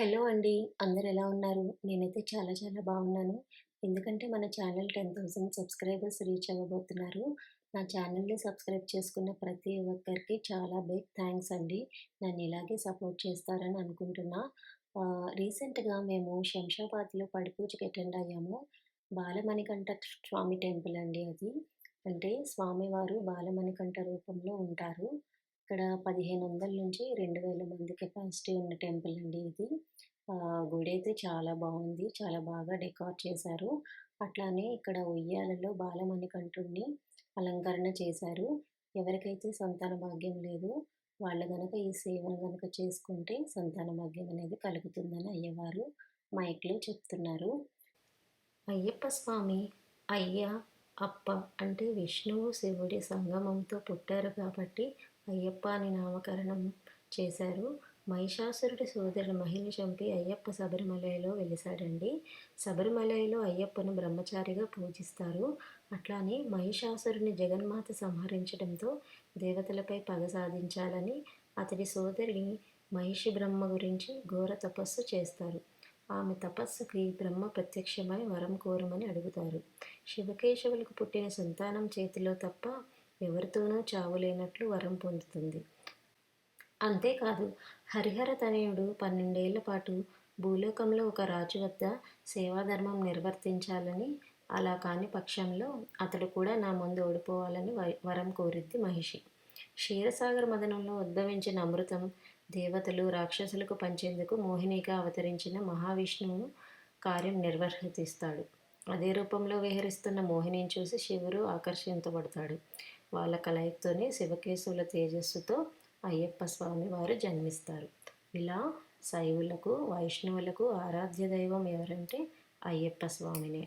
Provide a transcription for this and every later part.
Hello అండి. అందరూ ఎలా ఉన్నారు? నేనైతే చాలా చాలా బాగున్నాను. ఎందుకంటే మన ఛానల్ 10,000 సబ్స్క్రైబర్స్ రీచ్ అవ్వబోతున్నారు. నా ఛానల్‌ని సబ్స్క్రైబ్ చేసుకున్న ప్రతి ఒక్కరికి చాలా బిగ్ థాంక్స్ అండి. నన్ను ఇలాగే సపోర్ట్ చేస్తారని అనుకుంటున్నా. రీసెంట్‌గా మేము శంషాబాద్‌లో పడిపూజకి అటెండ్ అయ్యాము. బాలమణికంఠ స్వామి టెంపుల్ అండి అది. అంటే స్వామివారు బాలమణికంఠ రూపంలో ఉంటారు. ఇక్కడ 1500 నుంచి 2000 మంది కెపాసిటీ ఉన్న టెంపుల్ అండి ఇది. గుడైతే చాలా బావుంది. చాలా బాగా డెకరేట్ చేశారు. అట్లానే ఇక్కడ ఉయ్యాలలో బాలమణికంఠుడిని అలంకరణ చేశారు. ఎవరికైతే సంతాన భాగ్యం లేదో వాళ్ళు గనక ఈ సేవను గనక చేసుకుంటే సంతాన భాగ్యం అనేది కలుగుతుందని అయ్యవారు మైక్‌లో చెప్తున్నారు. అయ్యప్ప స్వామి అయ్య, అప్ప అంటే విష్ణువు, శివుడి సంగమంతో పుట్టారు కాబట్టి అయ్యప్ప అని నామకరణం చేశారు. మహిషాసురుడి సోదరుడు మహిని చంపి అయ్యప్ప శబరిమలలో వెలిశాడండి. శబరిమలలో అయ్యప్పను బ్రహ్మచారిగా పూజిస్తారు. అట్లానే మహిషాసురుని జగన్మాత సంహరించడంతో దేవతలపై పగ సాధించాలని అతడి సోదరి మహిషి బ్రహ్మ గురించి ఘోర తపస్సు చేస్తారు. ఆమె తపస్సుకి బ్రహ్మ ప్రత్యక్షమై వరం కోరమని అడుగుతారు. శివకేశవులకు పుట్టిన సంతానం చేతిలో తప్ప ఎవరితోనూ చావు లేనట్లు వరం పొందుతుంది. అంతేకాదు హరిహర తనయుడు 12 ఏళ్ల పాటు భూలోకంలో ఒక రాజు వద్ద సేవాధర్మం నిర్వర్తించాలని, అలా కాని పక్షంలో అతడు కూడా నా ముందు ఓడిపోవాలని వరం కోరిద్ది మహిషి. క్షీరసాగర మదనంలో ఉద్భవించిన అమృతం దేవతలు, రాక్షసులకు పంచేందుకు మోహినిగా అవతరించిన మహావిష్ణువు కార్యం నిర్వర్తిస్తాడు. అదే రూపంలో విహరిస్తున్న మోహినిని చూసి శివుడు ఆకర్షించబడతాడు. వాళ్ళ కలయికతోనే శివకేశవుల తేజస్సుతో అయ్యప్ప స్వామి వారు జన్మిస్తారు. ఇలా శైవులకు, వైష్ణవులకు ఆరాధ్య దైవం ఎవరంటే అయ్యప్ప స్వామినే.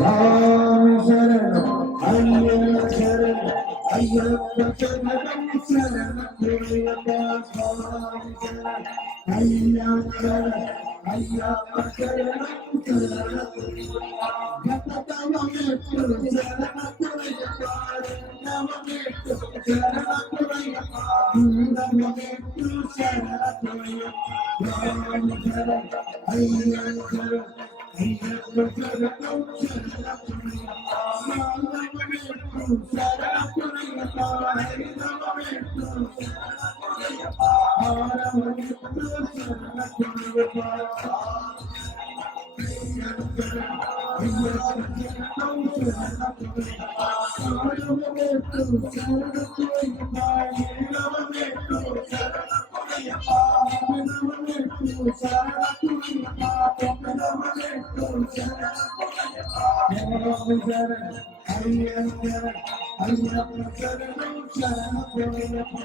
రామ శరణం అయ్యప్ప అయ్యప్ప శరణం శరణమయ్యప్ప స్వామి శరణం అయ్యప్ప అయ్యప్ప శరణం శరణమయ్యప్ప గతతమమెట్టు శరణమయ్యప్ప రెండవమెట్టు శరణమయ్యప్ప మూడవమెట్టు శరణమయ్యప్ప స్వామి శరణం అయ్యప్ప అయ్యప్ప శరణం శరణమయ్యప్ప